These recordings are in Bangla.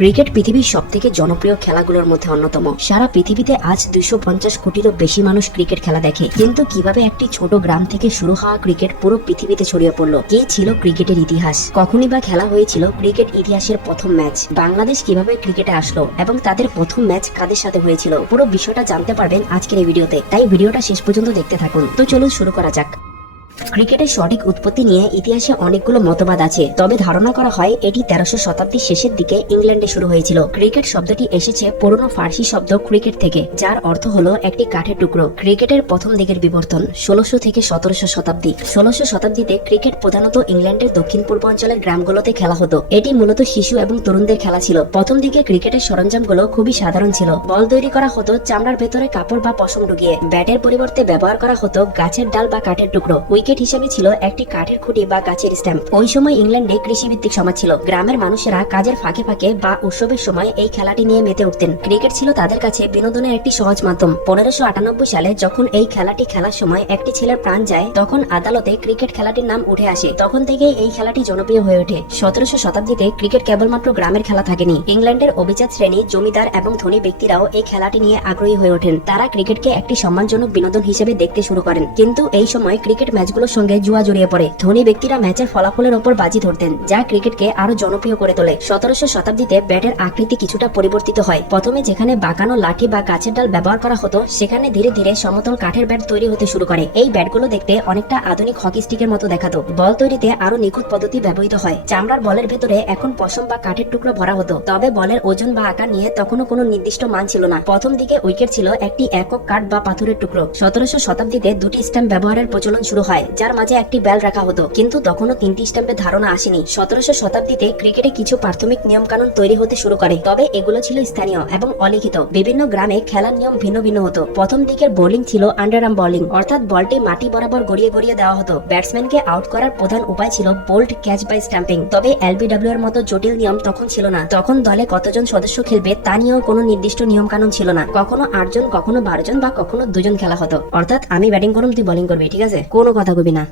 ক্রিকেট পৃথিবীর সবথেকে জনপ্রিয় খেলাগুলোর মধ্যে অন্যতম। সারা পৃথিবীতে আজ 250 কোটিরও বেশি মানুষ ক্রিকেট খেলা দেখে। কিন্তু কিভাবে একটি ছোট গ্রাম থেকে শুরু হওয়া ক্রিকেট পুরো পৃথিবীতে ছড়িয়ে পড়লো? কে ছিল ক্রিকেটের ইতিহাস? কখনই বা খেলা হয়েছিল ক্রিকেট ইতিহাসের প্রথম ম্যাচ? বাংলাদেশ কিভাবে ক্রিকেটে আসলো এবং তাদের প্রথম ম্যাচ কাদের সাথে হয়েছিল? পুরো বিষয়টা জানতে পারবেন আজকের এই ভিডিওতে, তাই ভিডিওটা শেষ পর্যন্ত দেখতে থাকুন। তো চলুন শুরু করা যাক। ক্রিকেটের সঠিক উৎপত্তি নিয়ে ইতিহাসে অনেকগুলো মতবাদ আছে, তবে ধারণা করা হয় এটি 1300 শতাব্দীর শেষের দিকে ইংল্যান্ডে শুরু হয়েছিল। ক্রিকেট শব্দটি এসেছে পুরনো ফার্সি শব্দ ক্রিকেট থেকে, যার অর্থ হলো একটি কাঠের টুকরো। ক্রিকেটের প্রথম দিকের বিবর্তন 1600 থেকে 1700 শতাব্দী। 1600 শতাব্দীতে ক্রিকেট প্রধানত ইংল্যান্ডের দক্ষিণ পূর্ব অঞ্চলের গ্রামগুলোতে খেলা হতো। এটি মূলত শিশু এবং তরুণদের খেলা ছিল। প্রথম দিকে ক্রিকেটের সরঞ্জামগুলো খুবই সাধারণ ছিল। বল তৈরি করা হতো চামড়ার ভেতরে কাপড় বা পশম ঢুকিয়ে। ব্যাটের পরিবর্তে ব্যবহার করা হতো গাছের ডাল বা কাঠের টুকরো। উইকেট হিসেবে ছিল একটি কাঠের খুঁটি বা গাছের স্ট্যাম্প। ওই সময় ইংল্যান্ডে কৃষিভিত্তিক সমাজ ছিল। গ্রামের মানুষেরা কাজের ফাঁকে ফাঁকে বা উৎসবের সময় এই খেলাটি নিয়ে মেতে উঠতেন। ক্রিকেট ছিল তাদের কাছে বিনোদনের একটি সহজ মাধ্যম। 1598 সালে যখন এই খেলাটি খেলার সময় একটি ছেলের প্রাণ যায়, তখন আদালতে ক্রিকেট খেলাটির নাম উঠে আসে। তখন থেকেই এই খেলাটি জনপ্রিয় হয়ে ওঠে। 1700 শতাব্দীতে ক্রিকেট কেবলমাত্র গ্রামের খেলা থাকেনি। ইংল্যান্ডের অভিজাত শ্রেণী, জমিদার এবং ধনী ব্যক্তিরাও এই খেলাটি নিয়ে আগ্রহী হয়ে ওঠেন। তারা ক্রিকেটকে একটি সম্মানজনক বিনোদন হিসেবে দেখতে শুরু করেন। কিন্তু এই সময় ক্রিকেট ম্যাচগুলোর সঙ্গে জুয়া জড়িয়ে পড়ে। ধনী ব্যক্তিরা ম্যাচের ফলাফলের ওপর বাজি ধরতেন, যা ক্রিকেটকে আরো জনপ্রিয় করে তোলে। 1700 শতাব্দীতে ব্যাটের আকৃতি কিছুটা পরিবর্তিত হয়। প্রথমে যেখানে বাঁকানো লাঠি বা গাছের ডাল ব্যবহার করা হতো, সেখানে ধীরে ধীরে সমতল কাঠের ব্যাট তৈরি হতে শুরু করে। এই ব্যাটগুলো দেখতে অনেকটা আধুনিক হকি স্টিকের মতো দেখাতো। বল তৈরিতে আরো নিখুঁত পদ্ধতি ব্যবহৃত হয়। চামড়ার বলের ভেতরে এখন পশম বা কাঠের টুকরো ভরা হতো। তবে বলের ওজন বা আকার নিয়ে তখনও কোনো নির্দিষ্ট মান ছিল না। প্রথম দিকে উইকেট ছিল একটি একক কাঠ বা পাথরের টুকরো। 1700 শতাব্দীতে দুটি স্ট্যাম্প ব্যবহারের প্রচলন শুরু হয়, যার মাঝে একটি বেল রাখা হতো। কিন্তু তখনও তিনটি স্ট্যাম্পের ধারণা আসেনি। 1700 শতাব্দীতে ক্রিকেটে কিছু প্রাথমিক নিয়ম কানুন তৈরি হতে শুরু করে, তবে এগুলো ছিল স্থানীয় এবং অলিখিত। বিভিন্ন গ্রামে খেলার নিয়ম ভিন্ন ভিন্ন হতো। প্রথম দিকের বোলিং ছিল আন্ডারআর্ম বোলিং, অর্থাৎ বলটি মাটি বরাবর গড়িয়ে গড়িয়ে দেওয়া হতো। ব্যাটসম্যানকে আউট করার প্রধান উপায় ছিল বোল্ড ক্যাচ বাই স্ট্যাম্পিং। তবে এলবিডব্লিউ এর মতো জটিল নিয়ম তখন ছিল না। তখন দলে কতজন সদস্য খেলবে তা নিয়েও কোনো নির্দিষ্ট নিয়ম কানুন ছিল না। কখনো 8 জন, কখনো 12 জন বা কখনো 2 জন খেলা হতো। অর্থাৎ আমি ব্যাটিং করুম, তুই বোলিং করবি, ঠিক আছে? কোনো কথা কবি না।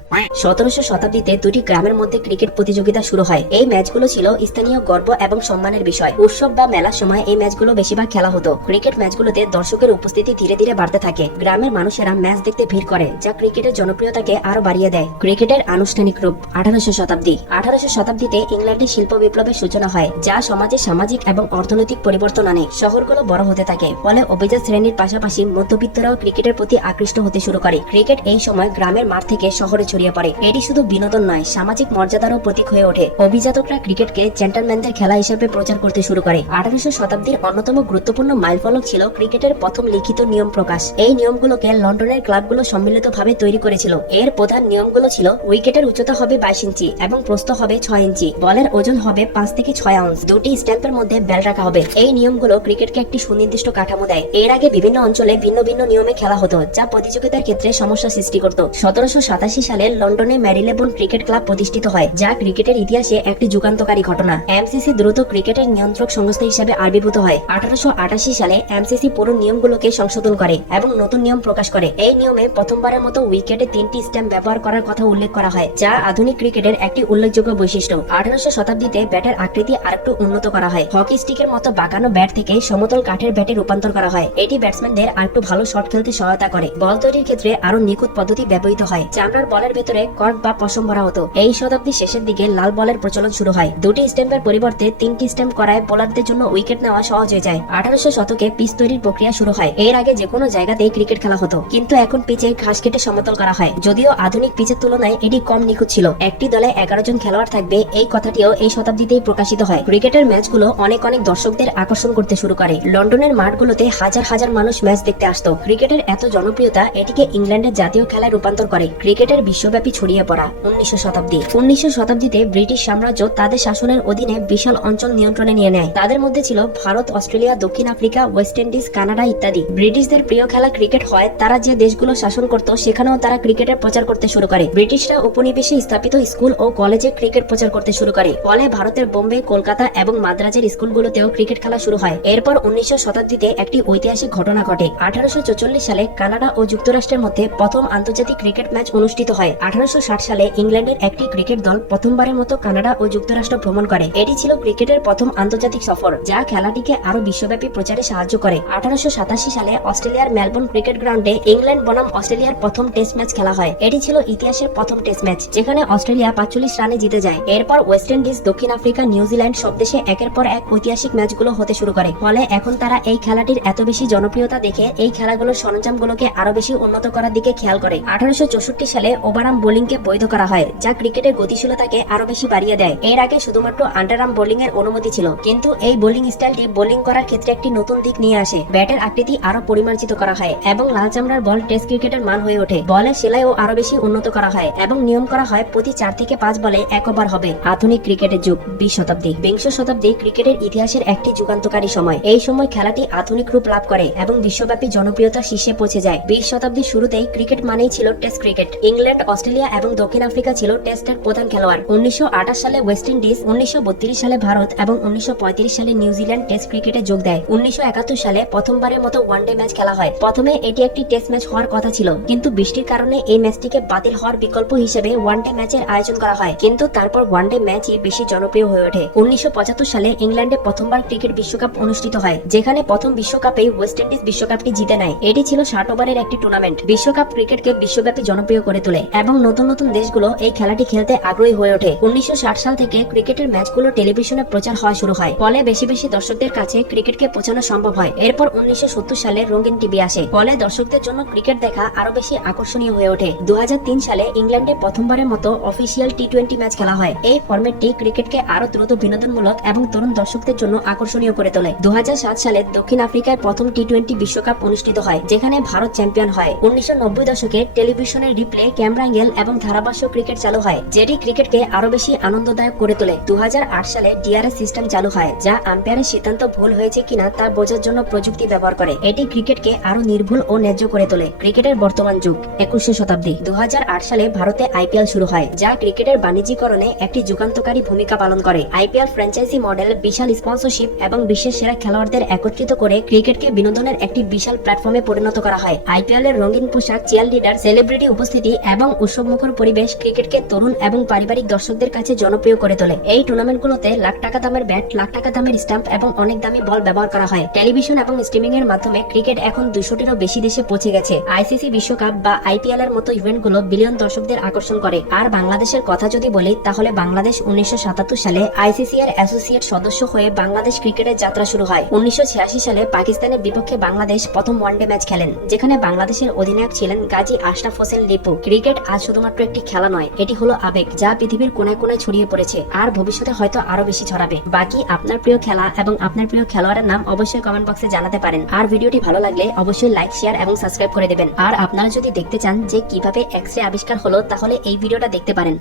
1700 শতাব্দীতে দুটি গ্রামের মধ্যে ক্রিকেট প্রতিযোগিতা শুরু হয়। এই ম্যাচগুলো ছিল স্থানীয় গর্ব এবং সম্মানের বিষয়। উৎসব বা মেলার সময় এই ম্যাচগুলো বেশিরভাগ খেলা হতো। ক্রিকেট ম্যাচগুলোতে দর্শকের উপস্থিতি ধীরে ধীরে বাড়তে থাকে। গ্রামের মানুষেরা ম্যাচ দেখতে ভিড় করে, যা ক্রিকেটের জনপ্রিয়তাকে আরো বাড়িয়ে দেয়। ক্রিকেটের আনুষ্ঠানিক রূপ 1800 শতাব্দী। 1800 শতাব্দীতে ইংল্যান্ডে শিল্প বিপ্লবের সূচনা হয়, যা সমাজে সামাজিক এবং অর্থনৈতিক পরিবর্তন আনে। শহরগুলো বড় হতে থাকে, ফলে অভিজাত শ্রেণীর পাশাপাশি মধ্যবিত্তরাও ক্রিকেটের প্রতি আকৃষ্ট হতে শুরু করে। ক্রিকেট এই সময় গ্রামের মাঠ থেকে শহরে ছড়িয়ে পড়ে। এটি শুধু বিনোদন নয়, সামাজিক মর্যাদারও প্রতীক হয়ে ওঠে। অভিজাতকরা ক্রিকেটকে জেন্টলম্যানদের খেলা হিসেবে প্রচার করতে শুরু করে। 1800 শতাব্দীর অন্যতম গুরুত্বপূর্ণ মাইলফলক ছিল ক্রিকেটের প্রথম লিখিত নিয়ম প্রকাশ। এই নিয়মগুলোকে লন্ডনের ক্লাবগুলো সম্মিলিতভাবে তৈরি করেছিল। এর প্রধান নিয়মগুলো ছিল: উইকেটের উচ্চতা হবে 22 ইঞ্চি এবং প্রস্থ হবে 6 ইঞ্চি। বলের ওজন হবে 5 থেকে 6 আউন্স। দুটি স্ট্যাম্পের মধ্যে বেল রাখা হবে। এই নিয়মগুলো ক্রিকেটকে একটি সুনির্দিষ্ট কাঠামো দেয়। এর আগে বিভিন্ন অঞ্চলে ভিন্ন ভিন্ন নিয়মে খেলা হতো, যা প্রতিযোগিতার ক্ষেত্রে সমস্যা সৃষ্টি করত। 1787 সালে লন্ডনে ম্যারিলেবোন ক্রিকেট ক্লাব প্রতিষ্ঠিত হয়, যা ক্রিকেটের ইতিহাসে একটি যুগান্তকারী ঘটনা। এমসিসি দ্রুত ক্রিকেটের নিয়ন্ত্রক সংস্থা হিসেবে আবির্ভূত হয়। 1888 সালে এমসিসি পুরো নিয়মগুলোকে সংশোধন করে এবং নতুন নিয়ম প্রকাশ করে। এই নিয়মে প্রথমবারের মতো উইকেটে 3টি স্ট্যাম্প ব্যবহার করার কথা উল্লেখ করা হয়, যা আধুনিক ক্রিকেটের একটি উল্লেখযোগ্য বৈশিষ্ট্য। 1800 শতাব্দীতে ব্যাটের আকৃতি আরেকটু উন্নত করা হয়। হকি স্টিকের মতো বাঁকানো ব্যাট থেকে সমতল কাঠের ব্যাটে রূপান্তর করা হয়। এটি ব্যাটসম্যানদের আরেকটু ভালো শট খেলতে সহায়তা করে। বল তৈরির ক্ষেত্রে আরো নিখুঁত পদ্ধতি ব্যবহৃত হয়। চামড়ার বলের ভেতরে কর্ক বা পশম ভরা হতো। এই শতাব্দীর শেষের দিকে লাল বলের প্রচলন শুরু হয়। দুটি স্ট্যাম্পের পরিবর্তে 3টি স্ট্যাম্প করায় বোলারদের জন্য উইকেট নেওয়া সহজ হয়ে যায়। 1800 শতকে পিচ তৈরির প্রক্রিয়া শুরু হয়। এর আগে যে কোনো জায়গাতেই ক্রিকেট খেলা হতো, কিন্তু এখন পিচে ঘাস কেটে সমতল করা হয়। যদিও আধুনিক পিচের তুলনায় এটি কম নিখুঁত ছিল। একটি দলে 11 জন খেলোয়াড় থাকবে, এই কথাটিও এই শতাব্দীতেই প্রকাশিত হয়। ক্রিকেটের ম্যাচগুলো অনেক দর্শকদের আকর্ষণ করতে শুরু করে। লন্ডনের মাঠগুলোতে হাজার হাজার মানুষ ম্যাচ দেখতে আসতো। ক্রিকেটের এত জনপ্রিয়তা এটিকে ইংল্যান্ডের জাতীয় খেলায় রূপান্তর করে। ক্রিকেটের বিশ্বব্যাপী ছড়িয়ে পড়া 1900 শতাব্দী। 1900 শতাব্দীতে ব্রিটিশ সাম্রাজ্য তাদের শাসনের অধীনে বিশাল অঞ্চল নিয়ন্ত্রণে নিয়ে নেয়। তাদের মধ্যে ছিল ভারত, অস্ট্রেলিয়া, দক্ষিণ আফ্রিকা, ওয়েস্ট ইন্ডিজ, কানাডা ইত্যাদি। ব্রিটিশদের প্রিয় খেলা ক্রিকেট হয়, তারা যে দেশগুলো শাসন করত সেখানেও তারা ক্রিকেটের প্রচার করতে শুরু করে। ব্রিটিশরা উপনিবেশে স্থাপিত স্কুল ও কলেজে ক্রিকেট প্রচার করতে শুরু করে। ফলে ভারতের বোম্বে, কলকাতা এবং মাদ্রাজের স্কুলগুলোতেও ক্রিকেট খেলা শুরু হয়। এরপর 1900 শতাব্দীতে একটি ঐতিহাসিক ঘটনা ঘটে। 1844 সালে কানাডা ও যুক্তরাষ্ট্রের মধ্যে প্রথম আন্তর্জাতিক ক্রিকেট ম্যাচ অনুষ্ঠিত অনুষ্ঠিত হয়। 1860 সালে ইংল্যান্ডের একটি ক্রিকেট দল প্রথমবারের মতো কানাডা ও যুক্তরাষ্ট্র ভ্রমণ করে। এটি ছিল ক্রিকেটের প্রথম আন্তর্জাতিক সফর, যা খেলাটিকে আরো বিশ্বব্যাপী প্রচারে সাহায্য করে। 1887 সালে অস্ট্রেলিয়ার মেলবোর্ন ক্রিকেট গ্রাউন্ডে ইংল্যান্ড বনাম অস্ট্রেলিয়ার প্রথম টেস্ট ম্যাচ খেলা হয়। এটি ছিল ইতিহাসের প্রথম টেস্ট ম্যাচ, যেখানে অস্ট্রেলিয়া 45 রানে জিতে যায়। এরপর ওয়েস্ট ইন্ডিজ, দক্ষিণ আফ্রিকা, নিউজিল্যান্ড সব দেশে একের পর এক ঐতিহাসিক ম্যাচগুলো হতে শুরু করে। ফলে এখন তারা এই খেলাটির এত বেশি জনপ্রিয়তা দেখে এই খেলাগুলোর সরঞ্জামগুলোকে আরো বেশি উন্নত করার দিকে খেয়াল করে। 1864 সালে ওভারআর্ম বোলিংকে বৈধ করা হয়, যা ক্রিকেটের গতিশীলতাকে আরো বেশি বাড়িয়ে দেয়। এর আগে শুধুমাত্র আন্ডারআর্ম বোলিং এর অনুমতি ছিল, কিন্তু এই বোলিং স্টাইলটি বোলিং করার ক্ষেত্রে একটি নতুন দিক নিয়ে আসে। ব্যাটের আকৃতি আরো পরিমার্জিত করা হয় এবং লাল চামড়ার বল টেস্ট ক্রিকেটের মান হয়ে ওঠে। বলের সেলাইও আরো বেশি উন্নত করা হয় এবং নিয়ম করা হয় প্রতি 4 থেকে 5 বলে 1 ওভার হবে। আধুনিক ক্রিকেটের যুগ 20 শতাব্দী। বিংশ শতাব্দী ক্রিকেটের ইতিহাসের একটি যুগান্তকারী সময়। এই সময় খেলাটি আধুনিক রূপ লাভ করে এবং বিশ্বব্যাপী জনপ্রিয়তার শীর্ষে পৌঁছে যায়। 20 শতাব্দীর শুরুতেই ক্রিকেট মানেই ছিল টেস্ট ক্রিকেট। ইংল্যান্ড, অস্ট্রেলিয়া এবং দক্ষিণ আফ্রিকা ছিল টেস্টের প্রধান খেলোয়াড়। 1928 সালে ওয়েস্ট ইন্ডিজ, 1932 সালে ভারত এবং 1935 সালে নিউজিল্যান্ড টেস্ট ক্রিকেটে যোগ দেয়। 1971 সালে প্রথমবারের মতো ওয়ানডে ম্যাচ খেলা হয়। প্রথমে এটি একটি টেস্ট ম্যাচ হওয়ার কথা ছিল, কিন্তু বৃষ্টির কারণে এই ম্যাচটিকে বাতিল হওয়ার বিকল্প হিসেবে ওয়ানডে ম্যাচের আয়োজন করা হয়। কিন্তু তারপর ওয়ানডে ম্যাচই বেশি জনপ্রিয় হয়ে ওঠে। 1975 সালে ইংল্যান্ডে প্রথমবার ক্রিকেট বিশ্বকাপ অনুষ্ঠিত হয়, যেখানে প্রথম বিশ্বকাপে ওয়েস্ট ইন্ডিজ বিশ্বকাপটি জিতে নেয়। এটি ছিল 60 ওভারের একটি টুর্নামেন্ট। বিশ্বকাপ ক্রিকেটকে বিশ্বব্যাপী জনপ্রিয় করে তোলে এবং নতুন নতুন দেশগুলো এই খেলাটি খেলতে আগ্রহী হয়ে ওঠে। 1960 সাল থেকে ক্রিকেটের ম্যাচগুলো টেলিভিশনে প্রচার হওয়া শুরু হয়, ফলে বেশি বেশি দর্শকদের কাছে ক্রিকেটকে পৌঁছানো সম্ভব হয়। এরপর 1970 সালে রঙিন টিভি আসে, ফলে দর্শকদের জন্য ক্রিকেট দেখা আরো বেশি আকর্ষণীয় হয়ে ওঠে। 2003 সালে ইংল্যান্ডে প্রথমবারের মতো অফিসিয়াল টি-20 ম্যাচ খেলা হয়। এই ফরম্যাটটি ক্রিকেটকে আরো দ্রুত বিনোদনমূলক এবং তরুণ দর্শকদের জন্য আকর্ষণীয় করে তোলে। 2007 সালে দক্ষিণ আফ্রিকায় প্রথম টি-20 বিশ্বকাপ অনুষ্ঠিত হয়, যেখানে ভারত চ্যাম্পিয়ন হয়। 1990 দশকে টেলিভিশনের রিপ্লে, ক্যামেরা অ্যাঙ্গেল এবং ধারাভাষ্য ক্রিকেট চালু হয়, যেটি ক্রিকেটকে আরো বেশি আনন্দদায়ক করে তোলে। 2008 সালে ডিআরএস সিস্টেম চালু হয়, যা আম্পায়ারের সিদ্ধান্ত ভুল হয়েছে কিনা তা বোঝার জন্য প্রযুক্তি ব্যবহার করে। এটি ক্রিকেটকে আরো নির্ভুল ও ন্যায্য করে তোলে। ক্রিকেটের বর্তমান যুগ 21 শতাব্দী। 2008 সালে ভারতে আইপিএল শুরু হয়, যা ক্রিকেটের বাণিজ্যিকরণে একটি যুগান্তকারী ভূমিকা পালন করে। আইপিএল ফ্র্যাঞ্চাইজি মডেল, বিশাল স্পন্সরশিপ এবং বিশ্বের সেরা খেলোয়াড়দের একত্রিত করে ক্রিকেটকে বিনোদনের একটি বিশাল প্ল্যাটফর্মে পরিণত করা হয়। আইপিএল এর রঙিন পোশাক, চিয়ার লিডার, সেলিব্রিটি উপস্থিতি এবং উৎসবমুখর পরিবেশ ক্রিকেটকে তরুণ এবং পারিবারিক দর্শকদের কাছে জনপ্রিয় করে তোলে। এই টুর্নামেন্টগুলোতে লাখ টাকা দামের ব্যাট, লাখ টাকা দামের স্ট্যাম্প এবং অনেক দামি বল ব্যবহার করা হয়। টেলিভিশন এবং স্ট্রিমিং এর মাধ্যমে ক্রিকেট এখন 200টিরও বেশি দেশে পৌঁছে গেছে। আইসিসি বিশ্বকাপ বা আইপিএল এর মতো ইভেন্টগুলো বিলিয়ন দর্শকদের আকর্ষণ করে। আর বাংলাদেশের কথা যদি বলি, তাহলে বাংলাদেশ 1977 সালে আইসিসি এর অ্যাসোসিয়েট সদস্য হয়ে বাংলাদেশ ক্রিকেটের যাত্রা শুরু হয়। 1986 সালে পাকিস্তানের বিপক্ষে বাংলাদেশ প্রথম ওয়ানডে ম্যাচ খেলেন, যেখানে বাংলাদেশের অধিনায়ক ছিলেন গাজী আশরাফ হোসেন লিপু। ক্রিকেট আজ শুধুমাত্র একটি খেলা নয়, এটি হলো আবেগ, যা পৃথিবীর কোনায় কোনায় ছড়িয়ে পড়েছে আর ভবিষ্যতে হয়তো আরো বেশি ছড়াবে। বাকি আপনার প্রিয় খেলা এবং আপনার প্রিয় খেলোয়াড়ের নাম অবশ্যই কমেন্ট বক্সে জানাতে পারেন। আর ভিডিওটি ভালো লাগলে অবশ্যই লাইক, শেয়ার এবং সাবস্ক্রাইব করে দেবেন। আর আপনারা যদি দেখতে চান যে কিভাবে এক্স-রে আবিষ্কার হলো, তাহলে এই ভিডিওটা দেখতে পারেন।